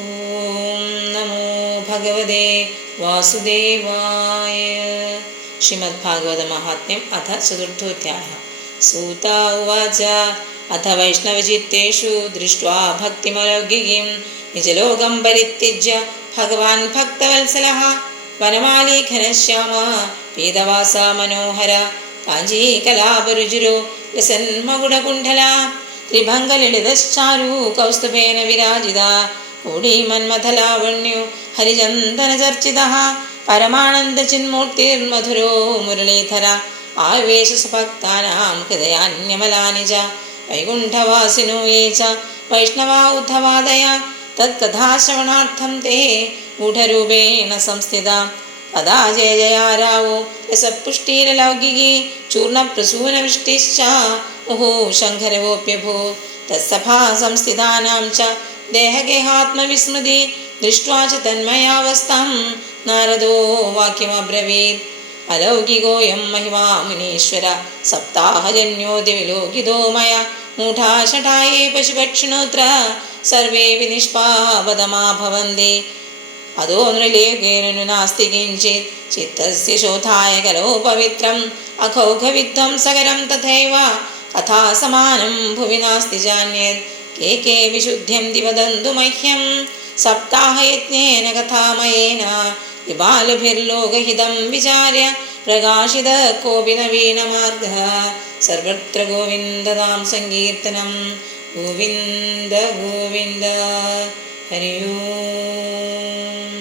ഓം നമോ ഭഗവതേ വാസുദേവായ. ശ്രീമദ് ഭാഗവത മഹാത്മ്യം അഥ ചതുർത്ഥോധ്യായഃ. സൂത ഉവാച അഥ വൈഷ്ണവചിത്തേഷു ദൃഷ്ട്വാ ഭക്തിമലൗകികീം നിജലോകം പരിത്യജ്യ ഭഗവാൻ ഭക്തവത്സലഃ വനമാലീ ഘനശ്യാമ പീതവാസ മനോഹര കാഞ്ചീകലാപരുചിരോ ലസന്മകുടകുണ്ഠല ത്രിഭംഗലളിതശ്ചാരു കൗസ്തുഭേന വിരാജിത കൂടീമന്മഥലാവണ്യോ ഹരിചന്ദനചർച്ചിതഃ പരമാനന്ദചിന്മൂർത്തിർമധുരോ മുരളീധര ആവേശസഭക്താനാം ഹൃദയാന്യമലാനി ച വൈകുണ്ഠവാസിനോ യേ ച വൈഷ്ണവാ ഉദ്ധവാദയ തത്കഥാശ്രവണാർത്ഥം തേ ഗൂഢരൂപേണ സംസ്ഥിത തഥാ ജയ ജയാരാവോ രസപുഷ്ടീരലൗകികീ ചൂർണപ്രസൂനവൃഷ്ടിശ്ച മുഹു ശങ്കരവോപ്യഭൂത് തത്സഭാ സംസ്ഥിതാനാം ച ദേഹഗേഹാത്മവിസ്മൃതി ദൃഷ്ട്വാ ച തന്മയാവസ്ഥം നാരദോ വാക്യമബ്രവീത് അലൗകികോയം മഹിമാ മുനീശ്വര സപ്താഹജന്യോ ദിവിലോകിതോ മയ മൂഢാശഠായേ പശുപക്ഷിണോത്ര സർവേ വിനിഷ്പാപദമാ ഭവന്തി അതോ നൃലേഖേനു നാസ്തി കിഞ്ചിത് ചിത്തസ്യ ശോധായ കലോ പവിത്രം അഘൗഘവിദ്ധം സകരം തഥൈവ കഥാസമാനം ഭുവി നാസ്തി ചാന്യത് കേ കേ വിശുദ്ധ്യന്തി വദന്തു മഹ്യം സപ്താഹയജ്ഞേന കഥാമയേന വിബാലഭിർലോകഹിതം വിചാര്യ പ്രകാശിത കോപി നവീനമാർഗഃ സർവത്ര ഗോവിന്ദനാം സങ്കീർത്തനം ഗോവിന്ദ ഗോവിന്ദ ഹരി ഓം.